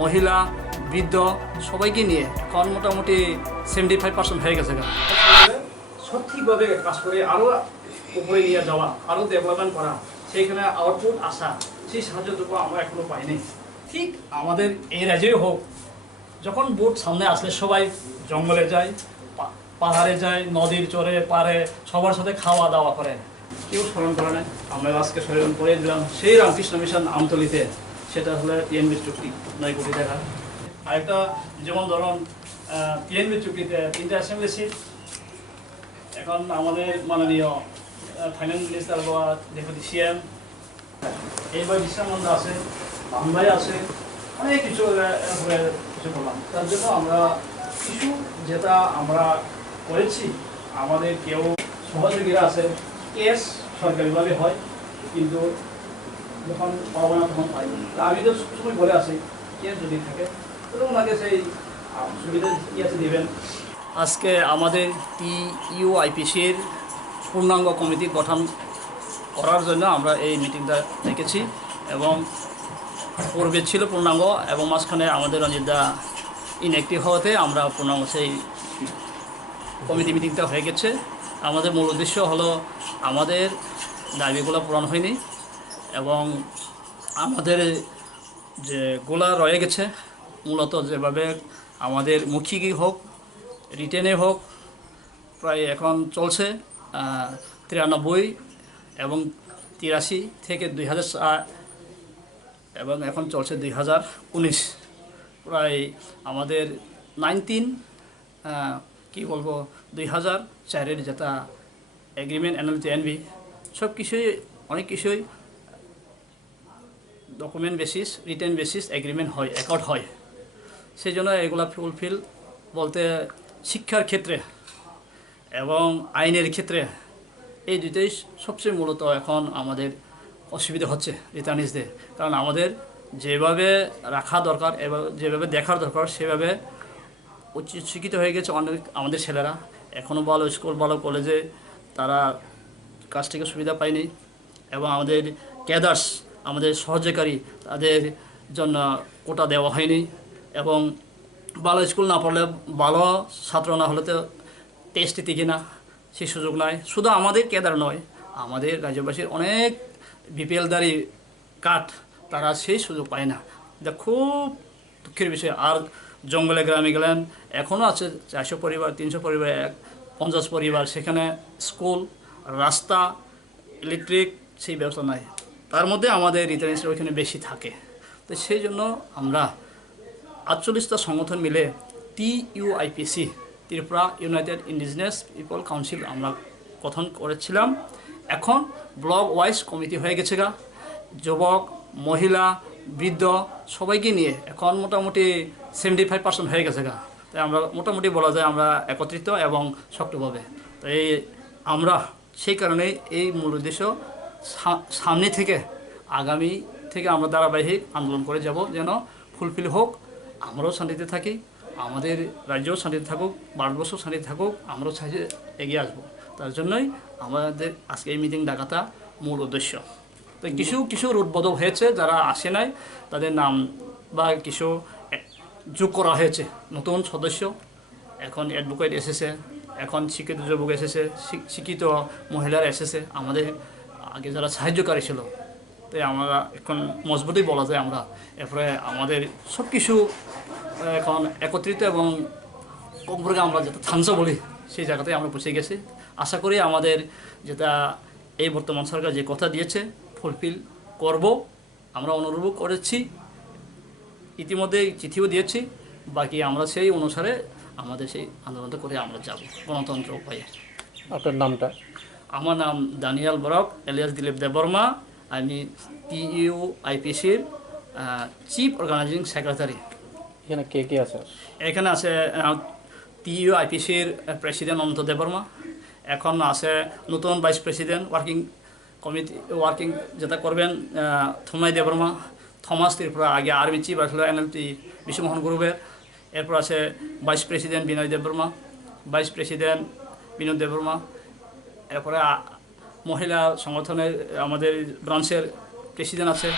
মহিলা, বৃদ্ধ সবাইকে নিয়ে এখন মোটামুটি 75% হয়ে গেছে। সঠিকভাবে কাজ করে আরও উপরে নিয়ে যাওয়া, আরও ডেভেলপমেন্ট করা, সেইখানে আউটপুট আসা, সেই সাহায্যটুকু আমরা এখনো পাইনি। ঠিক আমাদের এই রাজ্যেই হোক, যখন ভোট সামনে আসলে সবাই জঙ্গলে যায়, পাহাড়ে যায়, নদীর চরে পারে, সবার সাথে খাওয়া দাওয়া করে, কেউ স্মরণ করে না। আমরা আজকে স্মরণ করে দিলাম সেই রামকৃষ্ণ মিশন আমতলিতে, সেটা হলো পিএনবির চুক্তি 9 কোটি টাকা। আরেকটা যেমন ধরুন পিএনবির চুক্তিতে 3টা অ্যাসেম্বলি সিট, এখন আমাদের মাননীয় ফাইন্যান্স মিনিস্টার বা ডেপুটি সিএম এইবার বিশ্বানন্দ আছে, বাংলায় আছে, অনেক কিছু কিছু করলাম। তার জন্য আমরা কিছু যেটা আমরা করেছি, আমাদের কেউ সহযোগীরা আছে, কেস সরকারিভাবে হয়, কিন্তু যখন পাবো না তখন পাই। আমি তো সবসময় বলে আছি, কেস যদি থাকে তাহলে ওনাকে সেই সুবিধা ইয়েতে দেবেন। আজকে আমাদের TUIPCর পূর্ণাঙ্গ কমিটি গঠন করার জন্য আমরা এই মিটিংটা রেখেছি, এবং পূর্বে ছিল পূর্ণাঙ্গ, এবং মাঝখানে আমাদের রঞ্জিতদা ইনঅ্যাক্টিভ হওয়াতে আমরা পূর্ণাঙ্গ সেই কমিটি মিটিংটা হয়ে গেছে। আমাদের মূল উদ্দেশ্য হলো আমাদের দাবিগুলো পূরণ হয়নি, এবং আমাদের যে গোলা রয়ে গেছে, মূলত যেভাবে আমাদের মৌখিক হোক, রিটেনে হোক, প্রায় এখন চলছে 93 এবং 83 থেকে 2004, এবং এখন চলছে 2019, প্রায় আমাদের 19 কি বলবো 2004-এর যেটা এগ্রিমেন্ট এনএলটি সব কিছুই, অনেক কিছুই document basis, written basis agreement হয়, অ্যাকর্ড হয়। সেই জন্য এগুলা ফুলফিল বলতে শিক্ষার ক্ষেত্রে এবং আইনের ক্ষেত্রে এই দুটোই সবচেয়ে মূলত এখন আমাদের অসুবিধা হচ্ছে রিটার্নিসদের। কারণ আমাদের যেভাবে রাখা দরকার এবং যেভাবে দেখার দরকার সেভাবে উচ্চ শিক্ষিত হয়ে গেছে অনেক আমাদের ছেলেরা, এখনও ভালো স্কুল ভালো কলেজে তারা কাছ থেকে সুবিধা পায়নি, এবং আমাদের ক্যাডার্স, আমাদের সহযোগী, তাদের জন্য কোটা দেওয়া হয়নি, এবং ভালো স্কুল না পড়লে, ভালো ছাত্র না হলে তো টেস্ট দিকে না, সেই সুযোগ নাই। শুধু আমাদের ক্যাডার নয়, আমাদের রাজ্যবাসীর অনেক বিপিএলদারি কাঠ, তারা সেই সুযোগ পায় না। এটা খুব দুঃখের বিষয়। আর জঙ্গলে গ্রামে গেলেন, এখনও আছে 400 পরিবার, 300 পরিবার, 50 পরিবার, সেখানে স্কুল, রাস্তা, ইলেকট্রিক সেই ব্যবস্থা নাই। তার মধ্যে আমাদের রিটার্নিসরা ওইখানে বেশি থাকে। তো সেই জন্য আমরা 48টা সংগঠন মিলে TUIPC, Tripura United indigenous people council আমরা গঠন করেছিলাম। এখন ব্লক ওয়াইজ কমিটি হয়ে গেছে গা, যুবক, মহিলা, বৃদ্ধ সবাইকে নিয়ে এখন মোটামুটি 75% হয়ে গেছে গা। তাই আমরা মোটামুটি বলা যায় আমরা একত্রিত এবং সক্রিয়ভাবে। তো এই আমরা সেই কারণে এই মূল উদ্দেশ্য সামনে থেকে, আগামী থেকে আমরা ধারাবাহিক আন্দোলন করে যাব, যেন ফুলফিল হোক, আমরাও শান্তিতে থাকি, আমাদের রাজ্যও শান্তিতে থাকুক, ভারতবর্ষ শান্তিতে থাকুক, আমরাও চাইছে এগিয়ে আসবো। তার জন্যই আমাদের আজকে এই মিটিং ডাকাটা মূল উদ্দেশ্য। তো কিছু উদ্বোধক হয়েছে, যারা আসে নাই তাদের নাম বা কিছু যোগ করা হয়েছে, নতুন সদস্য, এখন অ্যাডভোকেট এসেছে, এখন শিক্ষিত যুবক এসেছে, শিক্ষিত মহিলারা এসেছে, আমাদের আগে যারা সাহায্যকারী ছিল। তাই আমরা এখন মজবুতই বলা যায় আমরা এরপরে আমাদের সব কিছু এখন একত্রিত, এবং কমপক্ষে আমরা যেটা থানসা বলি সেই জায়গাতে আমরা পৌঁছে গেছি। আশা করি আমাদের যেটা এই বর্তমান সরকার যে কথা দিয়েছে ফুলফিল করব। আমরা অনুরোধ করেছি, ইতিমধ্যে চিঠিও দিয়েছি, বাকি আমরা সেই অনুসারে আমাদের সেই আন্দোলনটা করে আমরা যাব গণতন্ত্র উপায়ে। আপনার নামটা? আমার নাম দানিয়াল বরক এলিয়াস দিলীপ দেববর্মা। আমি TUIPCর চিফ অর্গানাইজিং সেক্রেটারি। এখানে কে কে আছে? এখানে আছে TUIPCর প্রেসিডেন্ট অনন্ত দেববর্মা, এখন আছে নতুন ভাইস প্রেসিডেন্ট ওয়ার্কিং যেটা করবেন থমাই দেববর্মা, থমাস ত্রিপুরা, আগে আর্মি চিফ আসলে NLT বিশ্বমোহন গ্রুপের। এরপর আছে ভাইস প্রেসিডেন্ট বিনয় দেববর্মা, ভাইস প্রেসিডেন্ট বিনোদ দেববর্মা। এরপরে মহিলা সংগঠনের আমাদের ব্রাঞ্চের প্রেসিডেন্ট আছে।